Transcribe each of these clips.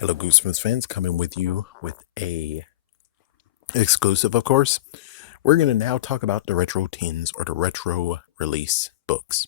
Hello, Goosebumps fans, coming with you with a exclusive, of course. We're going to now talk about the retro tins or the retro release books.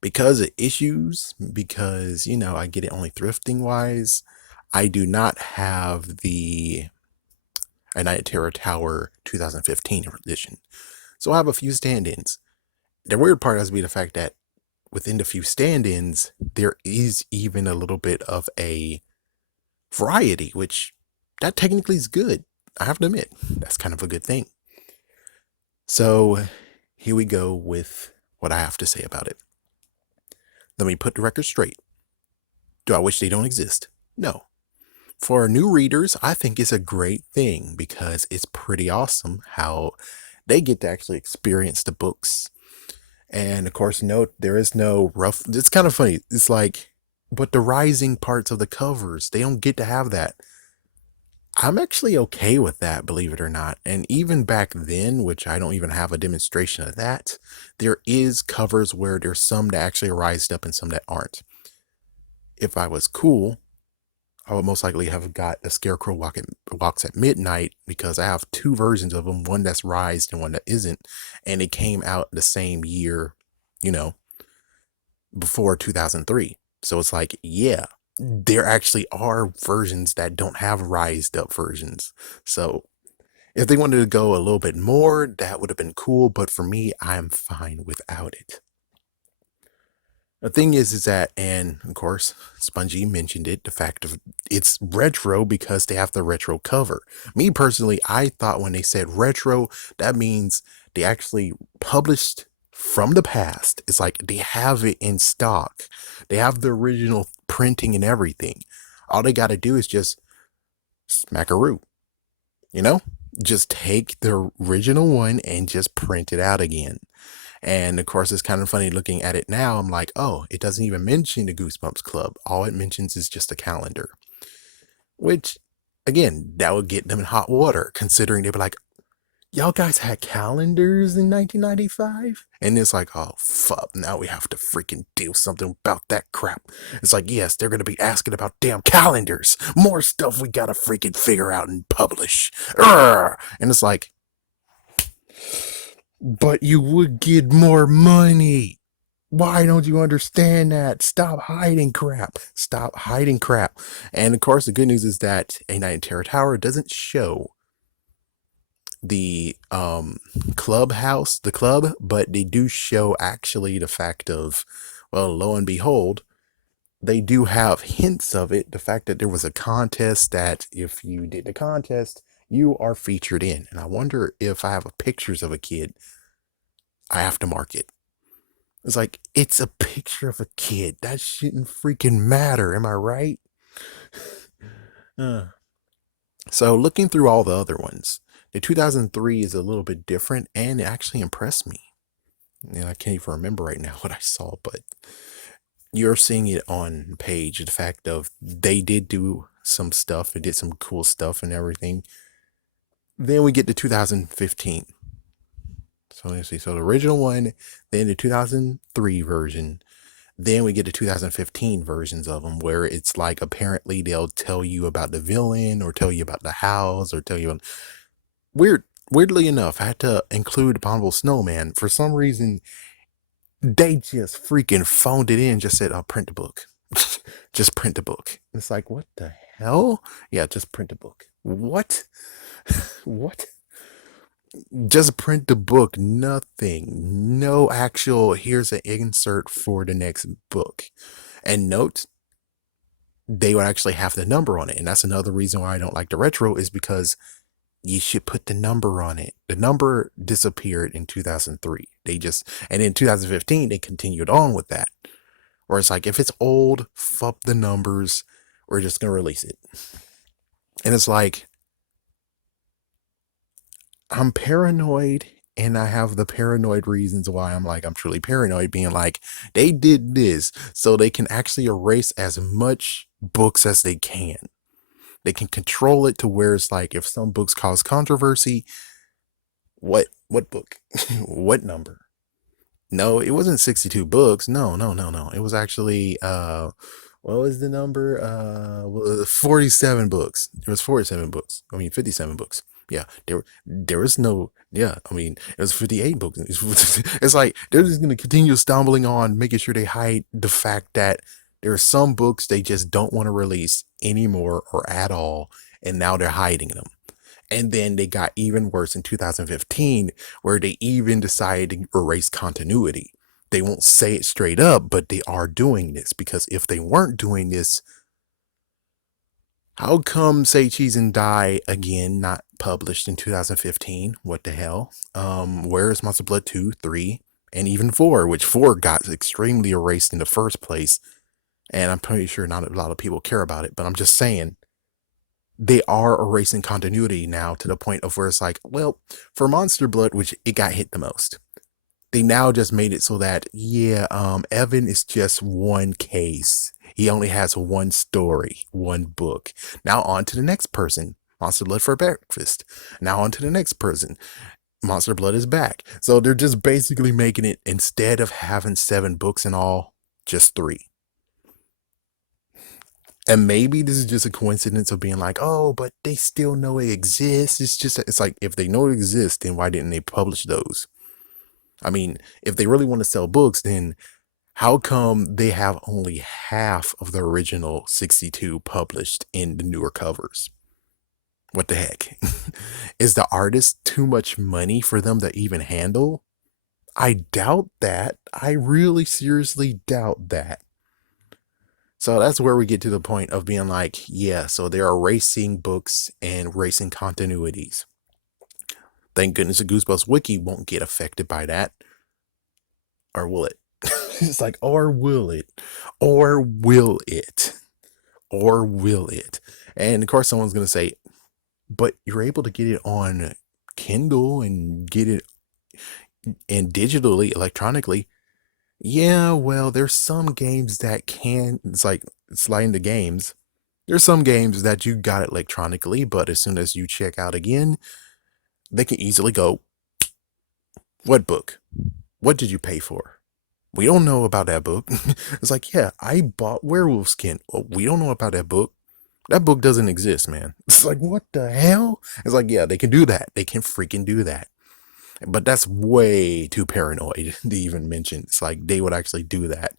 Because of issues, because, I get it only thrifting wise, I do not have the A Night at Terror Tower 2015 edition. So I have a few stand-ins. The weird part has to be the fact that within the few stand-ins, there is even a little bit of a variety, which that technically is good. I have to admit, that's kind of a good thing. So here we go with what I have to say about it. Let me put the record straight. Do I wish they don't exist? No. For new readers, I think it's a great thing because it's pretty awesome how they get to actually experience the books. And of course, note there is no rough. It's kind of funny. It's like, but the rising parts of the covers, they don't get to have that. I'm actually okay with that, believe it or not. And even back then, which I don't even have a demonstration of that, there is covers where there's some that actually are rised up and some that aren't. If I was cool, I would most likely have got a Scarecrow Walks at Midnight because I have two versions of them, one that's rised and one that isn't. And it came out the same year, before 2003. So it's like, yeah, there actually are versions that don't have rised up versions. So if they wanted to go a little bit more, that would have been cool. But for me, I'm fine without it. The thing is that, and of course, Spongy mentioned it, the fact of it's retro because they have the retro cover. Me personally, I thought when they said retro, that means they actually published from the past. It's like they have it in stock. They have the original printing and everything. All they got to do is just smackaroo, you know? Just take the original one and just print it out again. And of course, it's kind of funny looking at it now. I'm like, oh, it doesn't even mention the Goosebumps Club. All it mentions is just a calendar. Which, again, that would get them in hot water, considering they'd be like, y'all guys had calendars in 1995? And it's like, oh, fuck, now we have to freaking do something about that crap. It's like, yes, they're going to be asking about damn calendars. More stuff we got to freaking figure out and publish. Urgh! And it's like, but you would get more money. Why don't you understand that? Stop hiding crap. Stop hiding crap. And of course, the good news is that A Night in Terror Tower doesn't show the clubhouse, the club, but they do show actually the fact of, well, lo and behold, they do have hints of it. The fact that there was a contest that if you did the contest, you are featured in. And I wonder if I have pictures of a kid, I have to mark it. It's like, it's a picture of a kid. That shouldn't freaking matter. Am I right? Uh, so looking through all the other ones, the 2003 is a little bit different and it actually impressed me. And I can't even remember right now what I saw, but you're seeing it on page. The fact of they did do some stuff. They did some cool stuff and everything. Then we get to 2015. So let's see. So the original one, then the 2003 version. Then we get the 2015 versions of them where it's like apparently they'll tell you about the villain or tell you about the house or tell you. Weirdly enough, I had to include Abominable Snowman. For some reason, they just freaking phoned it in, just said, I'll print the book. Just print the book. It's like, what the hell? Yeah, just print the book. What? What? Just print the book. Nothing. No actual, here's an insert for the next book. And note, they would actually have the number on it. And that's another reason why I don't like the retro is because you should put the number on it. The number disappeared in 2003. And in 2015, they continued on with that. Where it's like, if it's old, fuck the numbers. We're just going to release it. And it's like, I'm paranoid and I have the paranoid reasons why I'm truly paranoid, being like, they did this so they can actually erase as much books as they can. They can control it to where it's like, if some books cause controversy, what book? What number? No, it wasn't 62 books. No. It was actually what was the number? 47 books. There was 47 books. I mean, 57 books. Yeah, there was no. Yeah, I mean, it was 58 books. It's like they're just gonna continue stumbling on, making sure they hide the fact that there are some books they just don't want to release anymore or at all, and now they're hiding them. And then they got even worse in 2015, where they even decided to erase continuity. They won't say it straight up, but they are doing this because if they weren't doing this, how come Say Cheese and Die again not published in 2015? What the hell? Where is Monster Blood 2, 3, and even 4, which 4 got extremely erased in the first place, and I'm pretty sure not a lot of people care about it, but I'm just saying they are erasing continuity now to the point of where it's like, well, for Monster Blood, which it got hit the most, they now just made it so that, yeah, Evan is just one case. He only has one story, one book. Now on to the next person. Monster Blood for breakfast. Now on to the next person. Monster Blood is back. So they're just basically making it, instead of having 7 books in all, just 3. And maybe this is just a coincidence of being like, oh, but they still know it exists. It's like, if they know it exists, then why didn't they publish those? I mean, if they really want to sell books, then how come they have only half of the original 62 published in the newer covers? What the heck? Is the artist too much money for them to even handle? I doubt that. I really seriously doubt that. So that's where we get to the point of being like, yeah, so they're erasing books and erasing continuities. Thank goodness the Goosebumps wiki won't get affected by that. Or will it? It's like, or will it? Or will it? Or will it? And of course, someone's going to say, but you're able to get it on Kindle and get it in digitally, electronically. Yeah, well, there's some games that can, it's like sliding the games. There's some games that you got it electronically, but as soon as you check out again, they can easily go, what book? What did you pay for? We don't know about that book. It's like, yeah, I bought Werewolf Skin. Well, we don't know about that book. That book doesn't exist, man. It's like, what the hell? It's like, yeah, they can do that. They can freaking do that. But that's way too paranoid to even mention. It's like they would actually do that.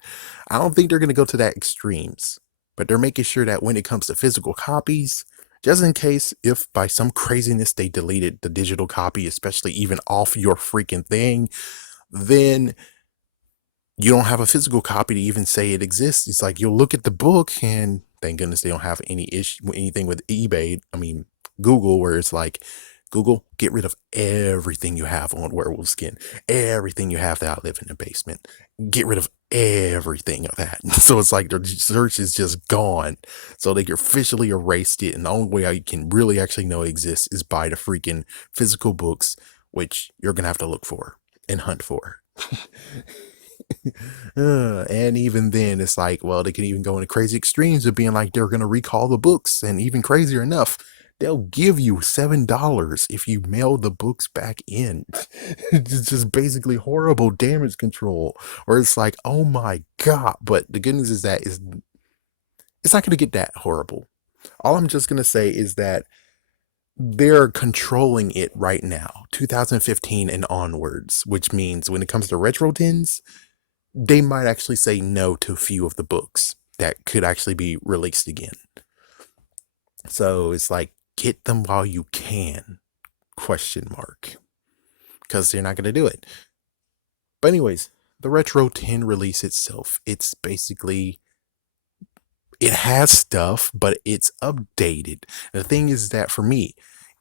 I don't think they're going to go to that extremes, but they're making sure that when it comes to physical copies, just in case if by some craziness they deleted the digital copy, especially even off your freaking thing, then you don't have a physical copy to even say it exists. It's like you'll look at the book and thank goodness they don't have any issue, anything with eBay. I mean, Google, where it's like, Google, get rid of everything you have on Werewolf Skin, everything you have that live in the basement. Get rid of everything of that. So it's like their search is just gone. So they officially erased it. And the only way I can really actually know it exists is by the freaking physical books, which you're going to have to look for and hunt for. And even then, it's like, well, they can even go into crazy extremes of being like they're going to recall the books. And even crazier enough, they'll give you $7 if you mail the books back in. It's just basically horrible damage control. Or it's like, oh my God. But the good news is that it's not going to get that horrible. All I'm just going to say is that they're controlling it right now, 2015 and onwards, which means when it comes to retro tins, they might actually say no to a few of the books that could actually be released again. So it's like, get them while you can, question mark, because they're not going to do it. But anyways, the Retro 10 release itself, it's basically, it has stuff, but it's updated. And the thing is that for me,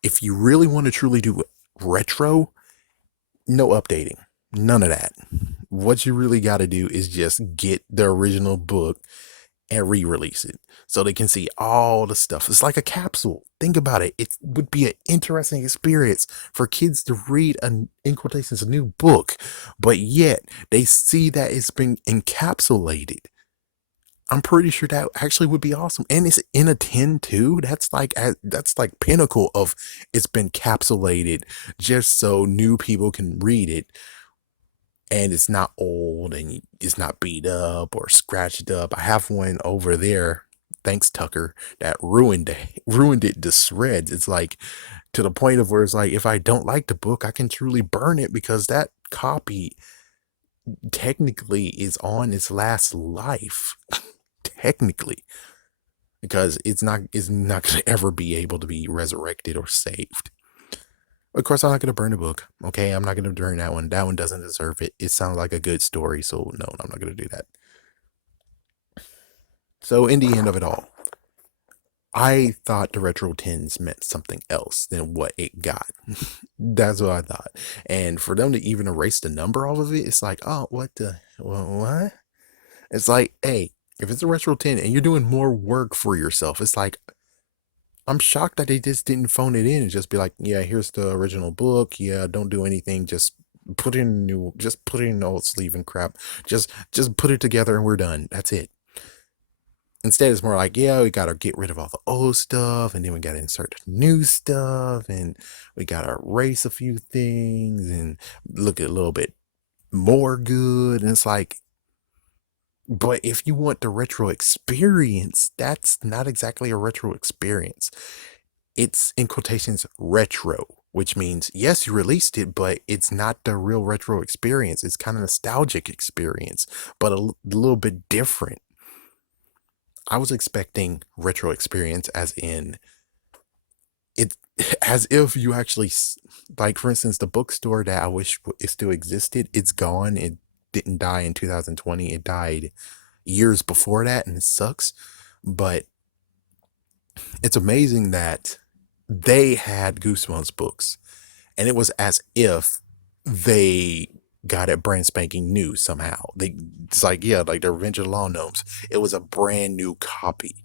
if you really want to truly do retro, no updating, none of that. What you really got to do is just get the original book and re-release it so they can see all the stuff. It's like a capsule. Think about it. It would be an interesting experience for kids to read an, in quotations, a new book, but yet they see that it's been encapsulated. I'm pretty sure that actually would be awesome. And it's in a tin too. That's like pinnacle of it's been capsulated just so new people can read it and it's not old and it's not beat up or scratched up. I have one over there, thanks Tucker, that ruined it to shreds. It's like to the point of where it's like if I don't like the book, I can truly burn it because that copy technically is on its last life. Technically, because it's not going to ever be able to be resurrected or saved. Of course, I'm not going to burn the book. Okay, I'm not going to burn that one. That one doesn't deserve it. It sounds like a good story, so no, I'm not going to do that. So, in the end of it all, I thought the retro tins meant something else than what it got. That's what I thought. And for them to even erase the number off of it, it's like, oh, what? It's like, hey, if it's a retro tin and you're doing more work for yourself, it's like, I'm shocked that they just didn't phone it in and just be like, yeah, here's the original book. Yeah, don't do anything. Just put it in the old sleeve and crap. Just put it together and we're done. That's it. Instead, it's more like, yeah, we got to get rid of all the old stuff and then we got to insert new stuff and we got to erase a few things and look a little bit more good. And it's like, but if you want the retro experience, that's not exactly a retro experience. It's in quotations retro, which means yes, you released it, but it's not the real retro experience. It's kind of nostalgic experience, but a little bit different. I was expecting retro experience as in it, as if you actually like, for instance, the bookstore that I wish it still existed. It's gone. It didn't die in 2020. It died years before that, and it sucks. But it's amazing that they had Goosebumps books, and it was as if they got it brand spanking new somehow. It's like, yeah, like the Revenge of the Law Gnomes. It was a brand new copy.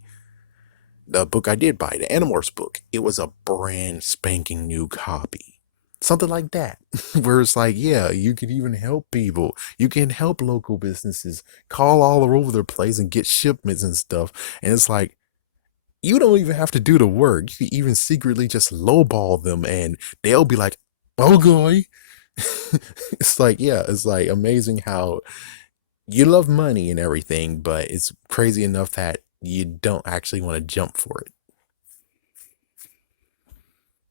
The book I did buy, the Animorphs book, it was a brand spanking new copy. Something like that, where it's like, yeah, you can even help people. You can help local businesses call all over the place and get shipments and stuff. And it's like, you don't even have to do the work. You can even secretly just lowball them and they'll be like, okay. It's like, yeah, it's like amazing how you love money and everything, but it's crazy enough that you don't actually want to jump for it.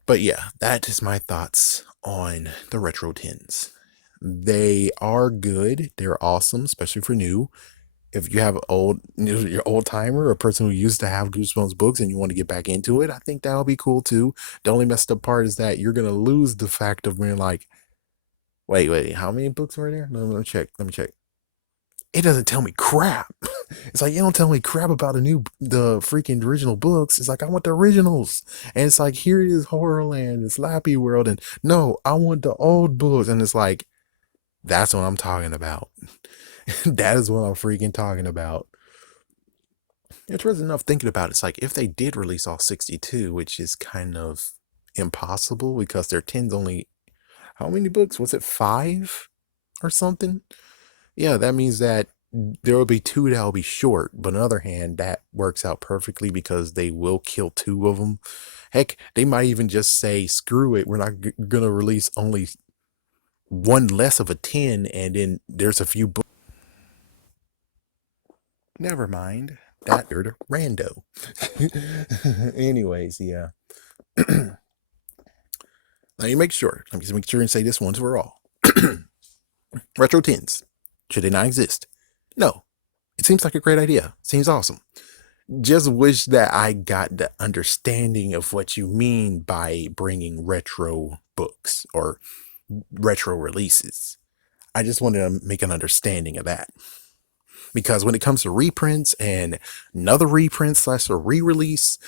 But yeah, that is my thoughts on the retro tins. They are good. They're awesome, especially for new. If you have your old timer or a person who used to have Goosebumps books and you want to get back into it, I think that'll be cool too. The only messed up part is that you're gonna lose the fact of being like, wait, how many books were there? No, let me check. It doesn't tell me crap. It's like, you don't tell me crap about the freaking original books. It's like, I want the originals. And it's like, here it is, Horrorland, it's Lappy World. And no, I want the old books. And it's like, that's what I'm talking about. That is what I'm freaking talking about. It's really enough thinking about it. It's like, if they did release all 62, which is kind of impossible because their 10's only, how many books? Was it 5 or something? Yeah, that means that there will be 2 that will be short. But on the other hand, that works out perfectly because they will kill 2 of them. Heck, they might even just say, screw it, we're not going to release only one less of a 10, and then there's a few books. Never mind. That rando. Anyways, yeah. Let me make sure. Let me just make sure and say this once for all. Retro tins. Should they not exist? No. It seems like a great idea. Seems awesome. Just wish that I got the understanding of what you mean by bringing retro books or retro releases. I just wanted to make an understanding of that. Because when it comes to reprints and another reprint / a re-release,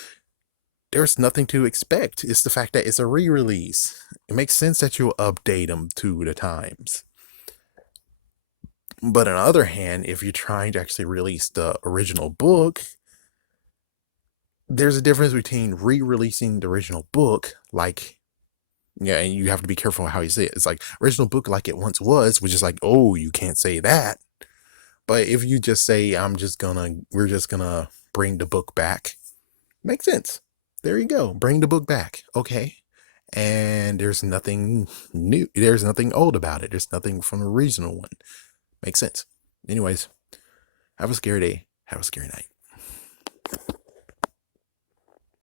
there's nothing to expect. It's the fact that it's a re-release. It makes sense that you'll update them to the times. But on the other hand, if you're trying to actually release the original book, there's a difference between re-releasing the original book, like, yeah, and you have to be careful how you say it. It's like original book like it once was, which is like, oh, you can't say that. But if you just say, we're just gonna bring the book back, makes sense. There you go. Bring the book back. Okay. and there's nothing new. There's nothing old about it. There's nothing from the original one. Makes sense. Anyways, have a scary day. Have a scary night.